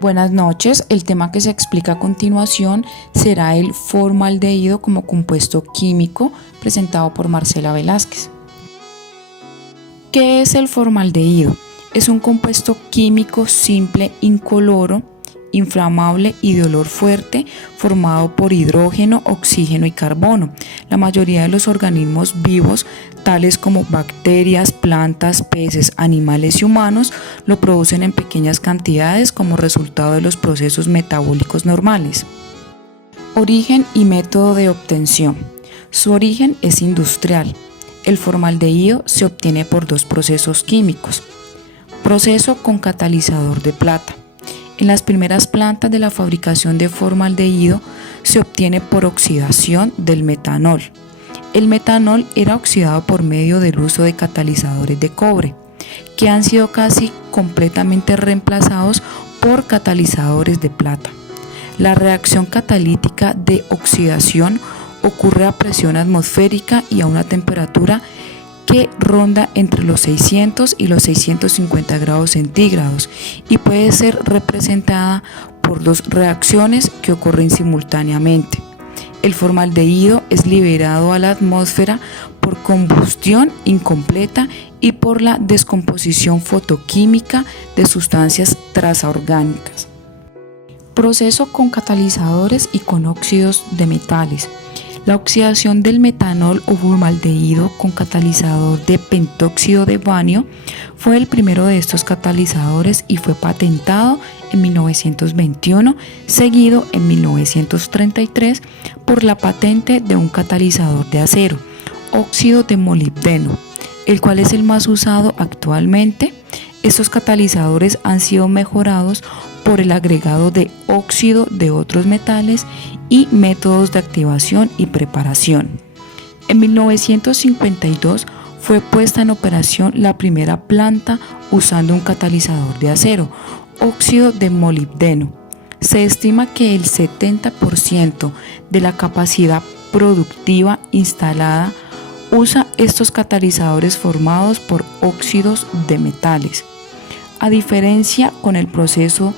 Buenas noches, el tema que se explica a continuación será el formaldehído como compuesto químico presentado por Marcela Velázquez. ¿Qué es el formaldehído? Es un compuesto químico simple, incoloro, inflamable y de olor fuerte, formado por hidrógeno, oxígeno y carbono. La mayoría de los organismos vivos, tales como bacterias, plantas, peces, animales y humanos, lo producen en pequeñas cantidades como resultado de los procesos metabólicos normales. Origen y método de obtención. Su origen es industrial. El formaldehído se obtiene por dos procesos químicos. Proceso con catalizador de plata. En las primeras plantas de la fabricación de formaldehído se obtiene por oxidación del metanol. El metanol era oxidado por medio del uso de catalizadores de cobre, que han sido casi completamente reemplazados por catalizadores de plata. La reacción catalítica de oxidación ocurre a presión atmosférica y a una temperatura que ronda entre los 600 y los 650 grados centígrados y puede ser representada por dos reacciones que ocurren simultáneamente. El formaldehído es liberado a la atmósfera por combustión incompleta y por la descomposición fotoquímica de sustancias trazaorgánicas. Proceso con catalizadores y con óxidos de metales. La oxidación del metanol o formaldehído con catalizador de pentóxido de bario fue el primero de estos catalizadores y fue patentado en 1921, seguido en 1933 por la patente de un catalizador de acero, óxido de molibdeno, el cual es el más usado actualmente. Estos catalizadores han sido mejorados por el agregado de óxido de otros metales y métodos de activación y preparación. En 1952 fue puesta en operación la primera planta usando un catalizador de acero, óxido de molibdeno. Se estima que el 70% de la capacidad productiva instalada usa estos catalizadores formados por óxidos de metales. A diferencia con el proceso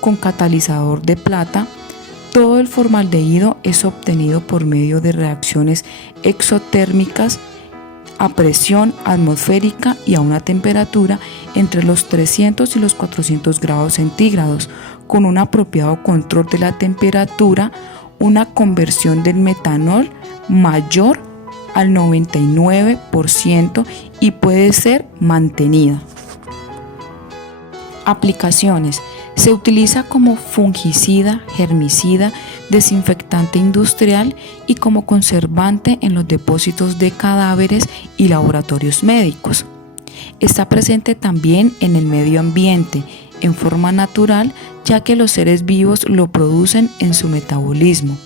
con catalizador de plata, todo el formaldehído es obtenido por medio de reacciones exotérmicas a presión atmosférica y a una temperatura entre los 300 y los 400 grados centígrados, con un apropiado control de la temperatura, una conversión del metanol mayor al 99% y puede ser mantenida. Aplicaciones. Se utiliza como fungicida, germicida, desinfectante industrial y como conservante en los depósitos de cadáveres y laboratorios médicos. Está presente también en el medio ambiente en forma natural, ya que los seres vivos lo producen en su metabolismo.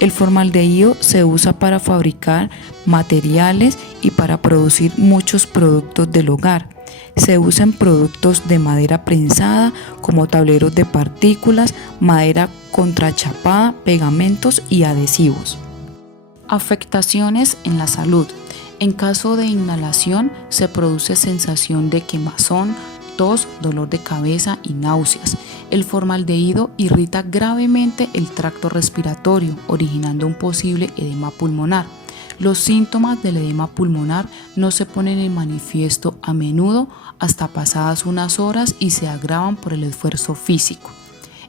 El formaldehído se usa para fabricar materiales y para producir muchos productos del hogar. Se usa en productos de madera prensada como tableros de partículas, madera contrachapada, pegamentos y adhesivos. Afectaciones en la salud. En caso de inhalación se produce sensación de quemazón, tos, dolor de cabeza y náuseas. El formaldehído irrita gravemente el tracto respiratorio, originando un posible edema pulmonar. Los síntomas del edema pulmonar no se ponen en manifiesto a menudo hasta pasadas unas horas y se agravan por el esfuerzo físico.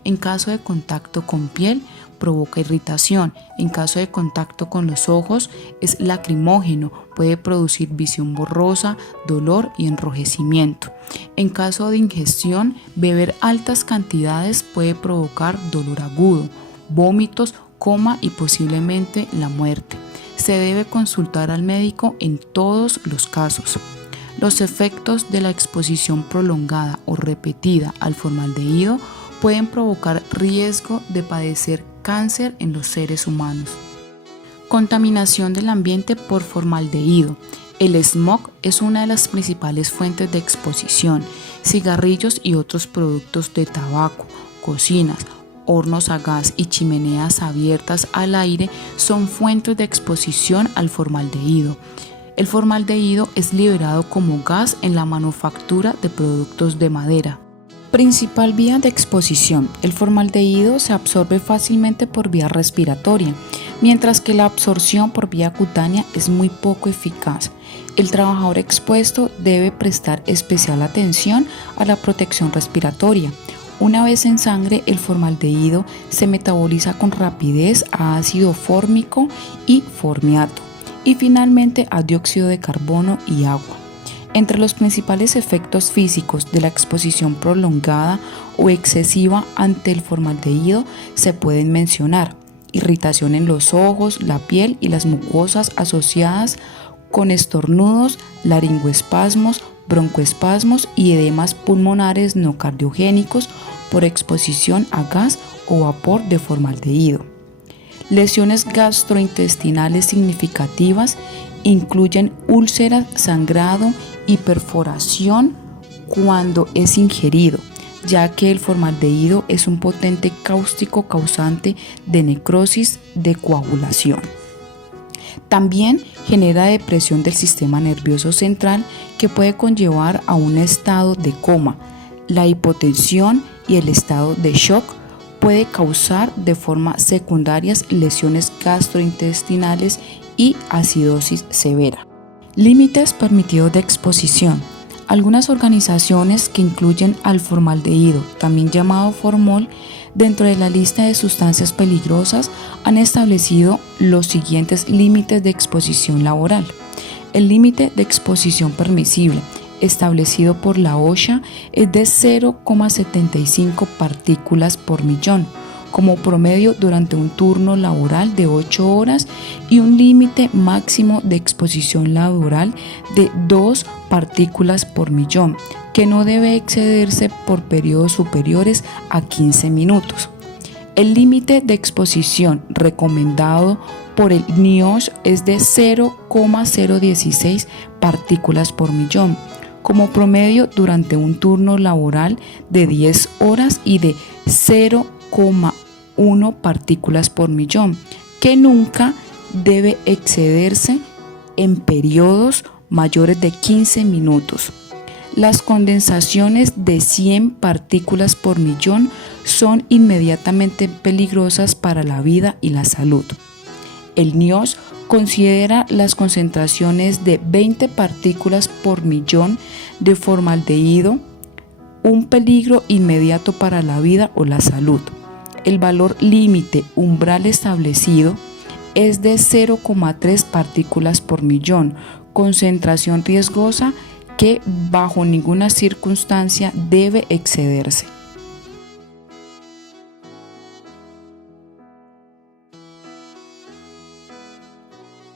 En caso de contacto con piel, provoca irritación. En caso de contacto con los ojos, es lacrimógeno, puede producir visión borrosa, dolor y enrojecimiento. En caso de ingestión, beber altas cantidades puede provocar dolor agudo, vómitos, coma y posiblemente la muerte. Se debe consultar al médico en todos los casos. Los efectos de la exposición prolongada o repetida al formaldehído pueden provocar riesgo de padecer cáncer en los seres humanos. Contaminación del ambiente por formaldehído. El smog es una de las principales fuentes de exposición. Cigarrillos y otros productos de tabaco, cocinas, hornos a gas y chimeneas abiertas al aire son fuentes de exposición al formaldehído. El formaldehído es liberado como gas en la manufactura de productos de madera. Principal vía de exposición. El formaldehído se absorbe fácilmente por vía respiratoria, mientras que la absorción por vía cutánea es muy poco eficaz. El trabajador expuesto debe prestar especial atención a la protección respiratoria. Una vez en sangre, el formaldehído se metaboliza con rapidez a ácido fórmico y formiato y finalmente a dióxido de carbono y agua. Entre los principales efectos físicos de la exposición prolongada o excesiva ante el formaldehído se pueden mencionar irritación en los ojos, la piel y las mucosas asociadas con estornudos, laringoespasmos, broncoespasmos y edemas pulmonares no cardiogénicos por exposición a gas o vapor de formaldehído. Lesiones gastrointestinales significativas incluyen úlceras, sangrado y perforación cuando es ingerido, ya que el formaldehído es un potente cáustico causante de necrosis de coagulación. También genera depresión del sistema nervioso central que puede conllevar a un estado de coma. La hipotensión y el estado de shock puede causar de forma secundaria lesiones gastrointestinales y acidosis severa. Límites permitidos de exposición. Algunas organizaciones que incluyen al formaldehído, también llamado formol, dentro de la lista de sustancias peligrosas han establecido los siguientes límites de exposición laboral. El límite de exposición permisible establecido por la OSHA es de 0,75 partículas por millón como promedio durante un turno laboral de 8 horas y un límite máximo de exposición laboral de 2 partículas por millón, que no debe excederse por periodos superiores a 15 minutos. El límite de exposición recomendado por el NIOSH es de 0,016 partículas por millón, como promedio durante un turno laboral de 10 horas y de 0,1 partículas por millón, que nunca debe excederse en periodos mayores de 15 minutos. Las condensaciones de 100 partículas por millón son inmediatamente peligrosas para la vida y la salud. El NIOSH considera las concentraciones de 20 partículas por millón de formaldehído un peligro inmediato para la vida o la salud. El valor límite umbral establecido es de 0,3 partículas por millón, concentración riesgosa que bajo ninguna circunstancia debe excederse.